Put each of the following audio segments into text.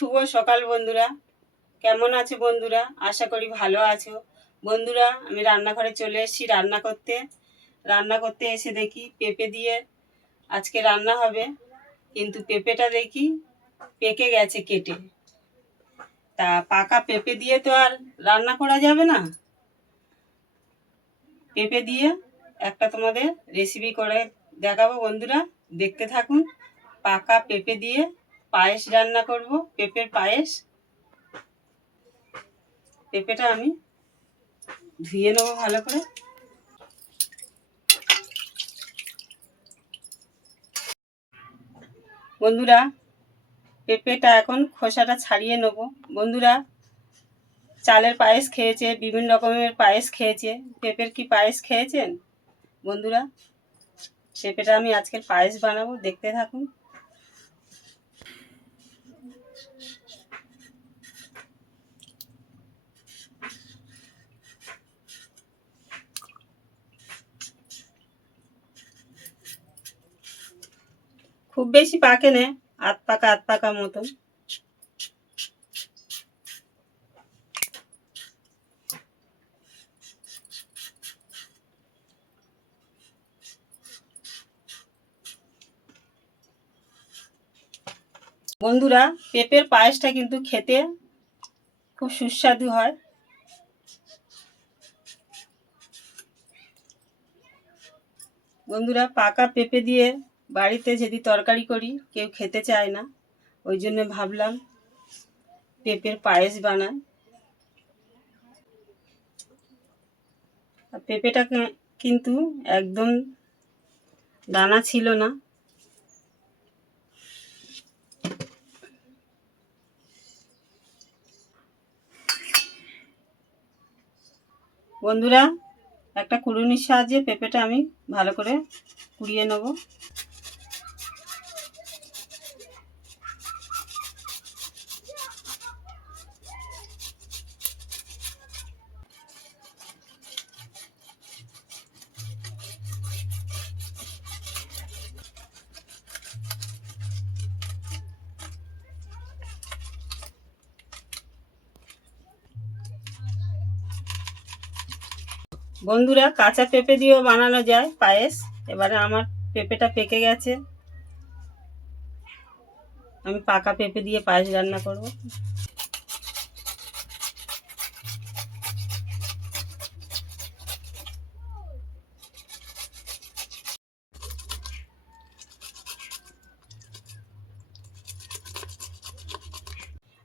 শুভ সকাল বন্ধুরা, কেমন আছো বন্ধুরা? আশা করি ভালো আছো। বন্ধুরা, আমি রান্নাঘরে চলে এসেছি রান্না করতে এসে দেখি পেঁপে দিয়ে আজকে রান্না হবে, কিন্তু পেঁপেটা দেখি পেকে গেছে কেটে। তা পাকা পেঁপে দিয়ে তো আর রান্না করা যাবে না। পেঁপে দিয়ে একটা তোমাদের রেসিপি করে দেখাবো বন্ধুরা, দেখতে থাকুন। পাকা পেঁপে দিয়ে পায়েস রান্না করব, পেঁপের পায়েস। পেঁপেটা আমি ধুয়ে নেবো ভালো করে। বন্ধুরা, পেঁপেটা এখন খোসাটা ছাড়িয়ে নেব। বন্ধুরা, চালের পায়েস খেয়েছে, বিভিন্ন রকমের পায়েস খেয়েছে, পেঁপের কি পায়েস খেয়েছেন বন্ধুরা? পেঁপেটা আমি আজকের পায়েস বানাবো, দেখতে থাকুন। খুব বেশি পাকে না, আধ পাকা মতন। বন্ধুরা, পেঁপের পায়েসটা কিন্তু খেতে খুব সুস্বাদু হয়। বন্ধুরা, পাকা পেঁপে দিয়ে বাড়িতে যদি তরকারি করি কেউ খেতে চায় না, ওই জন্য ভাবলাম পেঁপের পায়েস বানাই। পেঁপেটা কিন্তু একদম দানা ছিল না। বন্ধুরা, একটা কুড়ুনির সাহায্যে পেঁপেটা আমি ভালো করে কুড়িয়ে নেব। বন্ধুরা, কাঁচা পেঁপে দিয়েও বানানো যায় পায়েস। এবারে আমার পেঁপেটা পেকে গেছে, আমি পাকা পেঁপে দিয়ে পায়েস রান্না করব।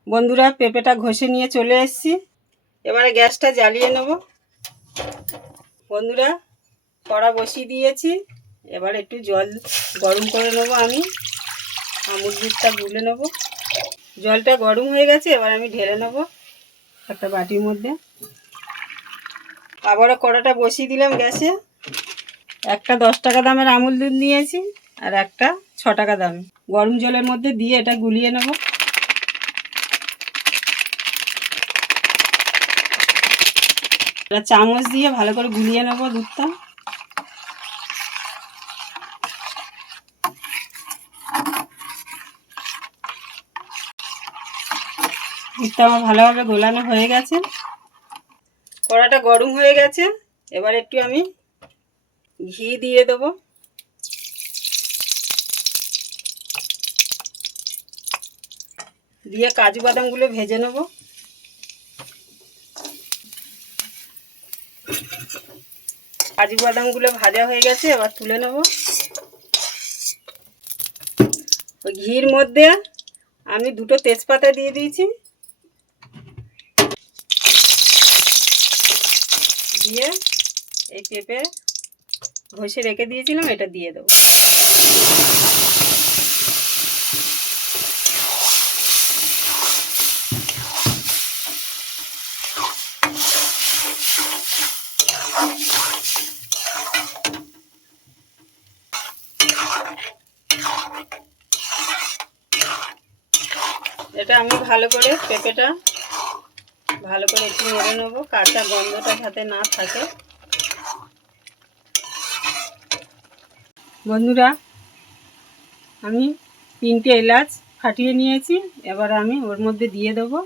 বন্ধুরা, পেঁপেটা ঘষে নিয়ে চলে এসেছি, এবারে গ্যাসটা জ্বালিয়ে নেব। বন্ধুরা, কড়া বসিয়ে দিয়েছি, এবার একটু জল গরম করে নেব। আমি আমুল দুধটা গুলে নেব। জলটা গরম হয়ে গেছে, এবার আমি ঢেলে নেব একটা বাটির মধ্যে। আবারও কড়াটা বসিয়ে দিলাম গ্যাসে। একটা 10 টাকা দামের আমুল দুধ নিয়েছি, আর একটা 6 টাকা দাম। গরম জলের মধ্যে দিয়ে এটা গুলিয়ে নেব। একটা চামচ দিয়ে ভালো করে গুলিয়ে নেব দুধটা। দুধটা আমার ভালোভাবে গোলানো হয়ে গেছে। কড়াটা গরম হয়ে গেছে, এবার একটু আমি ঘি দিয়ে দেবো। দিয়ে কাজু বাদামগুলো ভেজে নেব। কাজু বাদামগুলো ভাজা হয়ে গেছে, এবার তুলে নেব। ওই ঘির মধ্যে আমি 2টো তেজপাতা দিয়ে দিয়েছি, দিয়ে এই পেঁপে ঘষে রেখে দিয়েছিলাম এটা দিয়ে দেবো। এটা আমি ভালো করে পেঁপেটা ভালো করে একটু নেড়ে নেবো, কাঁচা গন্ধটা যাতে না থাকে। বন্ধুরা, আমি 3টে এলাচ ফাটিয়ে নিয়েছি, এবার আমি ওর মধ্যে দিয়ে দেবো।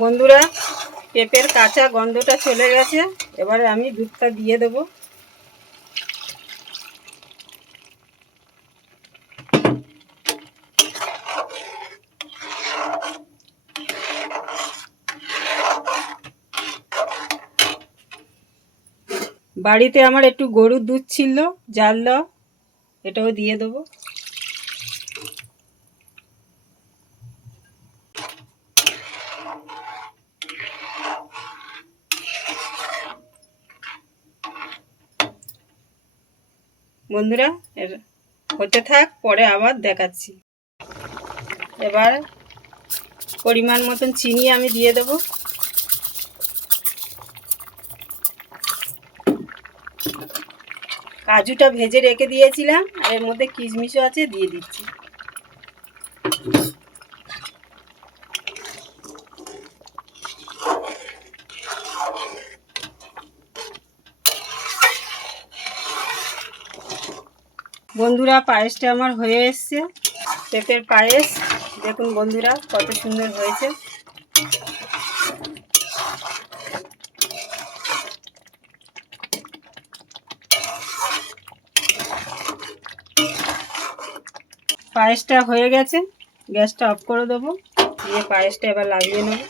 বন্ধুরা, পেঁপের কাঁচা গন্ধটা চলে গেছে, এবারে আমি দুধটা দিয়ে দেবো। বাড়িতে আমার একটু গরুর দুধ ছিল জাল দাও, এটাও দিয়ে দেবো। বন্ধুরা, এর হতে থাক, পরে আবার দেখাচ্ছি। এবার পরিমাণ মতন চিনি আমি দিয়ে দেবো। কাজুটা ভেজে রেখে দিয়েছিলাম, আর এর মধ্যে কিশমিশও আছে, দিয়ে দিচ্ছি। বন্ধুরা, পায়েসটা আমার হয়ে এসছে, পেঁপের পায়েস। দেখুন বন্ধুরা, কত সুন্দর হয়েছে। পায়েসটা হয়ে গেছে, গ্যাসটা অফ করে দেবো, দিয়ে পায়েসটা এবার লাগিয়ে নেব।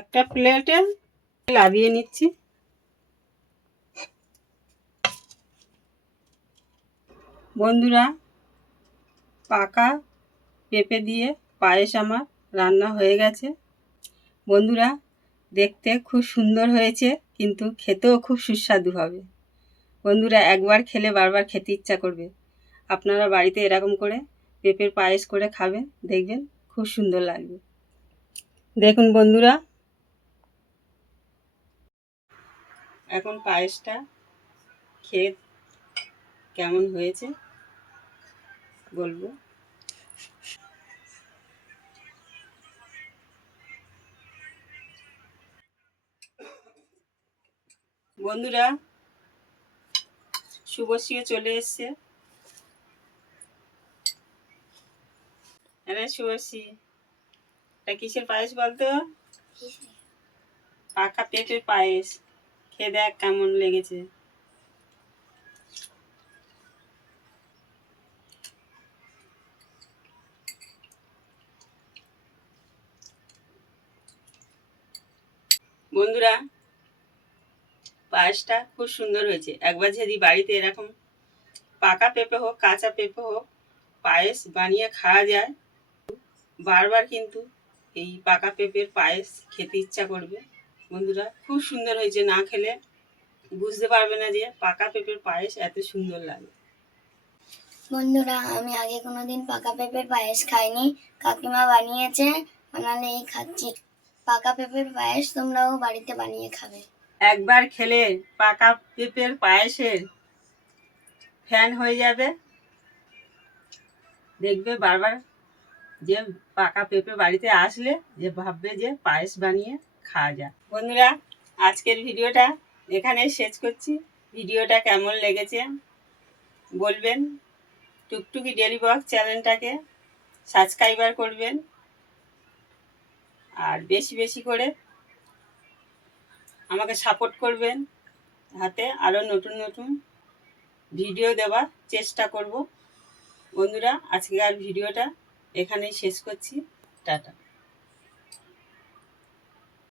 একটা প্লেটে লাগিয়ে নিচ্ছি। বন্ধুরা, পাকা পেঁপে দিয়ে পায়েস আমার রান্না হয়ে গেছে। বন্ধুরা, দেখতে খুব সুন্দর হয়েছে, কিন্তু খেতেও খুব সুস্বাদু হবে। বন্ধুরা, একবার খেলে বারবার খেতে ইচ্ছা করবে। আপনারা বাড়িতে এরকম করে পেঁপের পায়েস করে খাবেন, দেখবেন খুব সুন্দর লাগবে। দেখুন বন্ধুরা, এখন পায়েসটা খেয়ে কেমন হয়েছে বলবো। বন্ধুরা, শুভশ্রীও চলে এসছে। আরে শুভশ্রী, এটা কিসের পায়েস বলতো? পাকা পেঁপের পায়েস, খেয়ে দেখ কেমন লেগেছে। বন্ধুরা, পায়েসটা খুব সুন্দর হয়েছে। একবার যদি বাড়িতে এরকম পাকা পেঁপে হোক কাঁচা পেঁপে হোক পায়েস বানিয়ে খাওয়া যায়, বারবার কিন্তু এই পাকা পেঁপের পায়েস খেতে ইচ্ছা করবে। বন্ধুরা, খুব সুন্দর হয়েছে, না খেলে বুঝতে পারবে না যে পাকা পেঁপের পায়েস এত সুন্দর লাগে। বন্ধুরা, আমি আগে কোনোদিন পাকা পেঁপের পায়েস খাইনি, কাকিমা বানিয়েছে, বানালে এই খাচ্ছি। পাকা পেঁপের পায়েস তোমরাও বাড়িতে বানিয়ে খাবে। একবার খেলে পাকা পেঁপের পায়েসের ফ্যান হয়ে যাবে, দেখবে বারবার যে পাকা পেঁপে বাড়িতে আসলে যে ভাববে যে পায়েস বানিয়ে খাওয়া যায়। বন্ধুরা, আজকের ভিডিওটা এখানেই শেষ করছি। ভিডিওটা কেমন লেগেছে বলবেন। টুকটুকি ডেলি ব্লগ চ্যানেলটাকে সাবস্ক্রাইবার করবেন, আর বেশি বেশি করে আমাকে সাপোর্ট করবেন, হাতে আরও নতুন নতুন ভিডিও দেওয়ার চেষ্টা করব। বন্ধুরা, আজকের ভিডিওটা এখানেই শেষ করছি। টাটা।